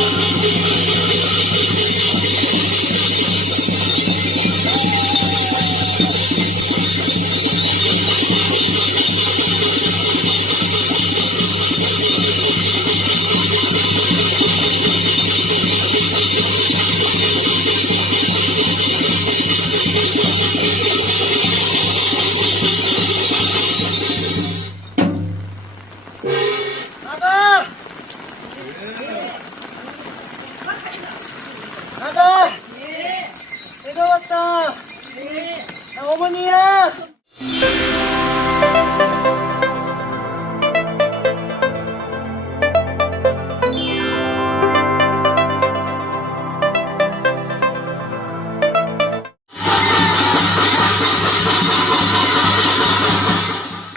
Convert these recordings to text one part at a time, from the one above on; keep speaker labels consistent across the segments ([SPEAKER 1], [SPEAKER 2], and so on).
[SPEAKER 1] Thank you.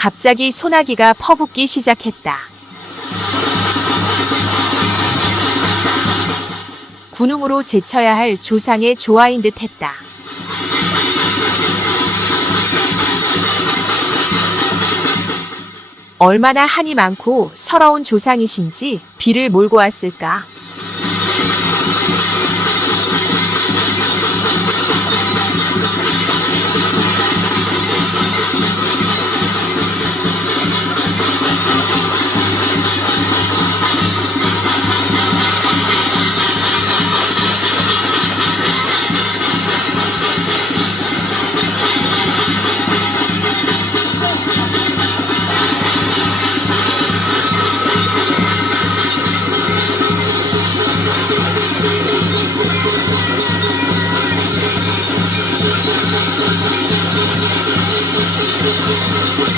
[SPEAKER 2] 갑자기 소나기가 퍼붓기 시작했다. 군웅으로 제쳐야 할 조상의 조화인 듯 했다. 얼마나 한이 많고 서러운 조상이신지 비를 몰고 왔을까.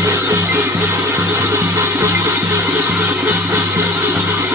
[SPEAKER 2] Thank you.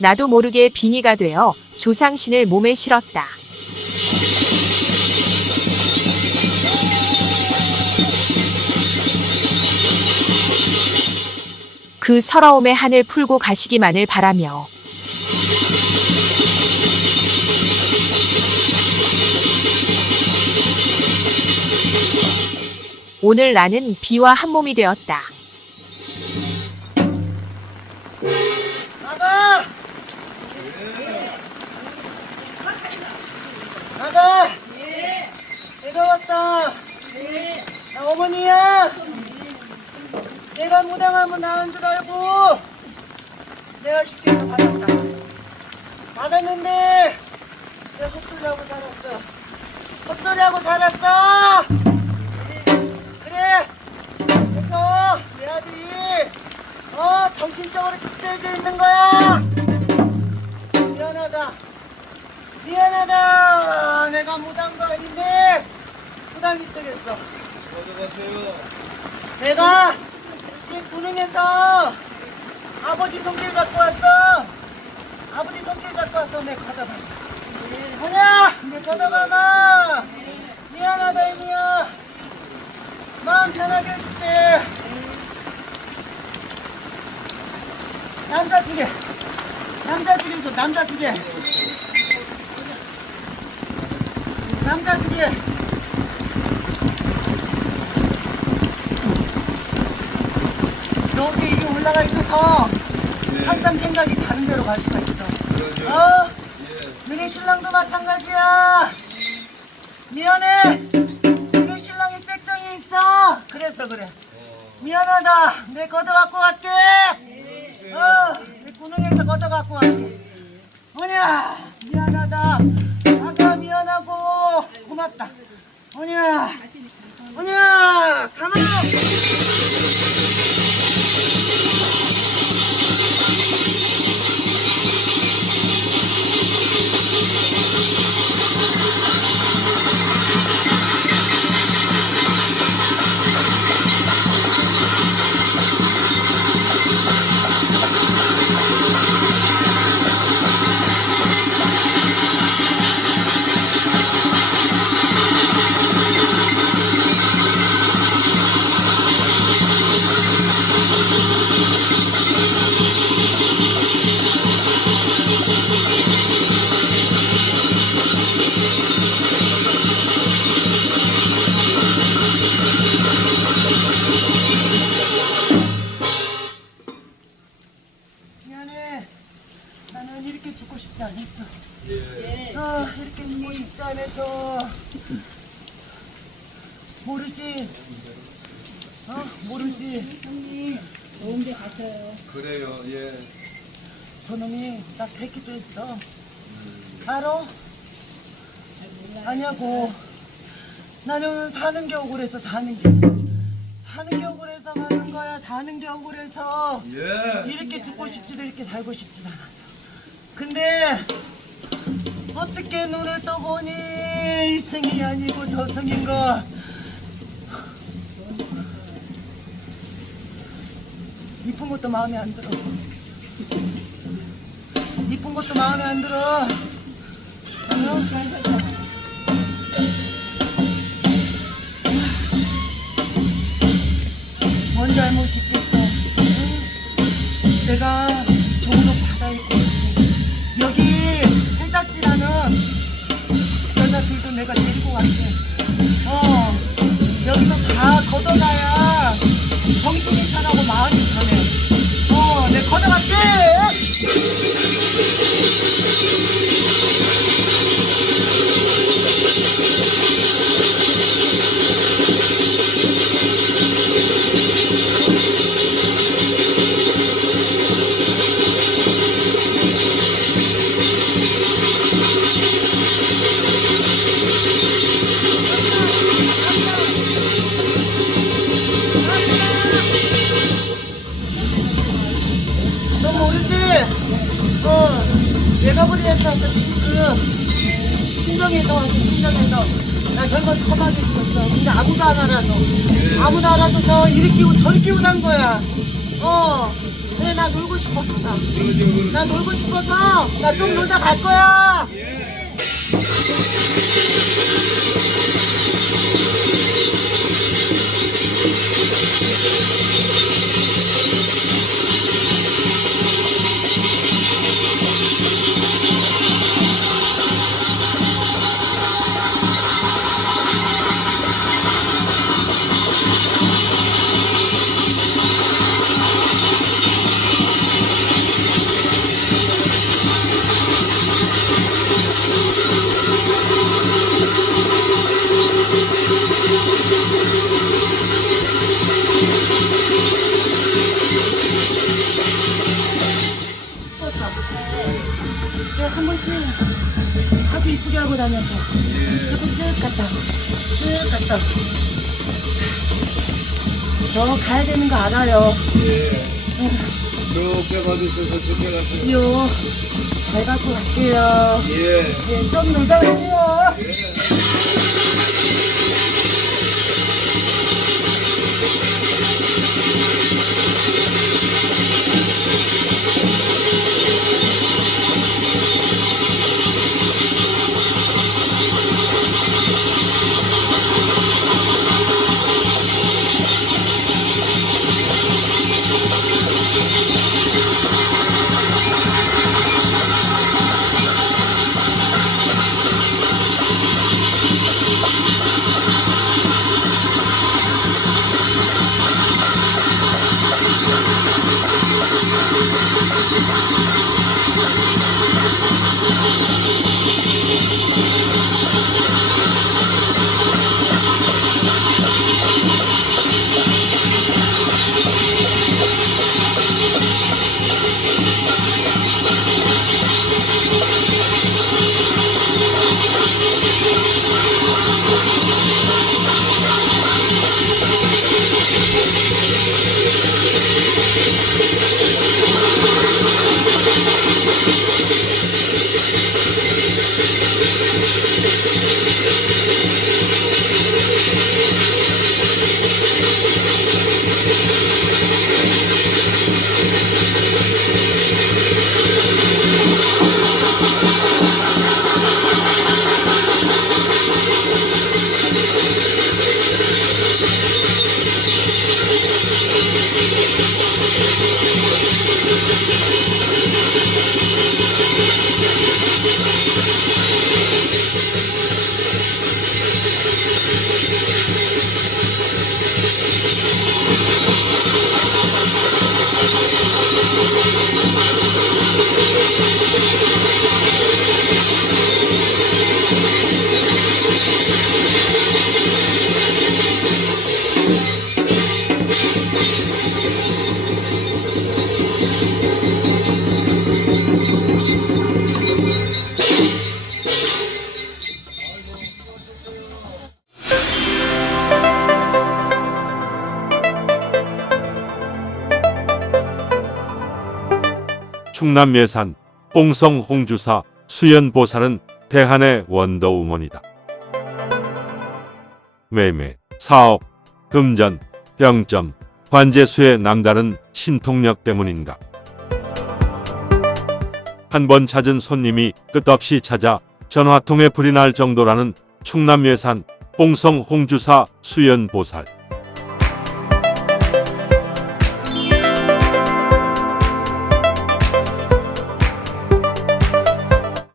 [SPEAKER 2] 나도 모르게 빙의가 되어 조상신을 몸에 실었다. 그 서러움의 한을 풀고 가시기만을 바라며 오늘 나는 비와 한 몸이 되었다.
[SPEAKER 1] 나가! 내가 왔다! 나 어머니야! 내가 무당하면 나은 줄 알고 내가 쉽게 해서 받았다. 받았는데 내가 헛소리하고 살았어. 헛소리하고 살았어! 그래! 그래서 내 아들이 어, 정신적으로 급해져 있는 거야. 미안하다. 미안하다. 내가 무당도 아닌데 무당이 척했어.
[SPEAKER 3] 어디 가세요?
[SPEAKER 1] 내가 이 구릉에서 아버지 손길 갖고 왔어. 아버지 손길 갖고 왔어. 내 걷어봐. 뭐냐? 내 걷어봐봐. 미안하다 이미야. 마음 편하게 해줄게. 남자 두 개. 남자 두 개 줘. 남자 두 개. 개. 이렇게 이게 올라가 있어서 항상 생각이 다른 데로 갈 수가 있어.
[SPEAKER 3] 그러죠.
[SPEAKER 1] 어?
[SPEAKER 3] 예.
[SPEAKER 1] 너네 신랑도 마찬가지야. 미안해. 너네 신랑이 섹정이 있어. 그래서 그래. 미안하다. 내 걷어 갖고 갈게. 어, 내 구능에서 걷어 갖고 갈게. 뭐냐? 미안하다. 뭐 어, 모르지.
[SPEAKER 4] 형님 좋은 데 가셔요.
[SPEAKER 3] 그래요. 예.
[SPEAKER 1] 저놈이 나 택기도 했어. 알아? 아냐고. 나는 사는 게 억울해서 사는 게. 사는 게 억울해서 가는 거야. 사는 게 억울해서.
[SPEAKER 3] 예.
[SPEAKER 1] 이렇게 죽고 싶지도 이렇게 살고 싶지도 않아서. 근데 어떻게 눈을 떠보니 이 승이 아니고 저 승인 걸. 이쁜 것도 마음에 안 들어. 이쁜 것도 마음에 안 들어. 어? 뭔 왔어, 지금. 친정에서 왔어, 친정에서. 나 젊어서 험하게 죽었어. 근데 아무도 안 알아줘. 아무도 안 알아줘서 이리 끼고 저리 끼고 난 거야. 어. 그래, 나 놀고 싶었어, 나. 나 놀고 싶어서 나 좀 놀다 갈 거야. 한 번씩 하도 이쁘게 하고 다녀서 이렇게 쓱 갔다 쓱 갔다 저 가야 되는 거 알아요
[SPEAKER 3] 예. 쭉 빼받으셔서 좋게 가세요.
[SPEAKER 1] 요, 잘 갖고 갈게요
[SPEAKER 3] 예.
[SPEAKER 1] 예, 좀 놀다 갈게요
[SPEAKER 3] I'm sorry.
[SPEAKER 5] 충남 예산 홍성 홍주사 수연보살은 대한의 원더우먼이다. 매매, 사업, 금전, 병점, 관제수의 남다른 신통력 때문인가. 한 번 찾은 손님이 끝없이 찾아 전화통에 불이 날 정도라는 충남 예산 홍성 홍주사 수연보살.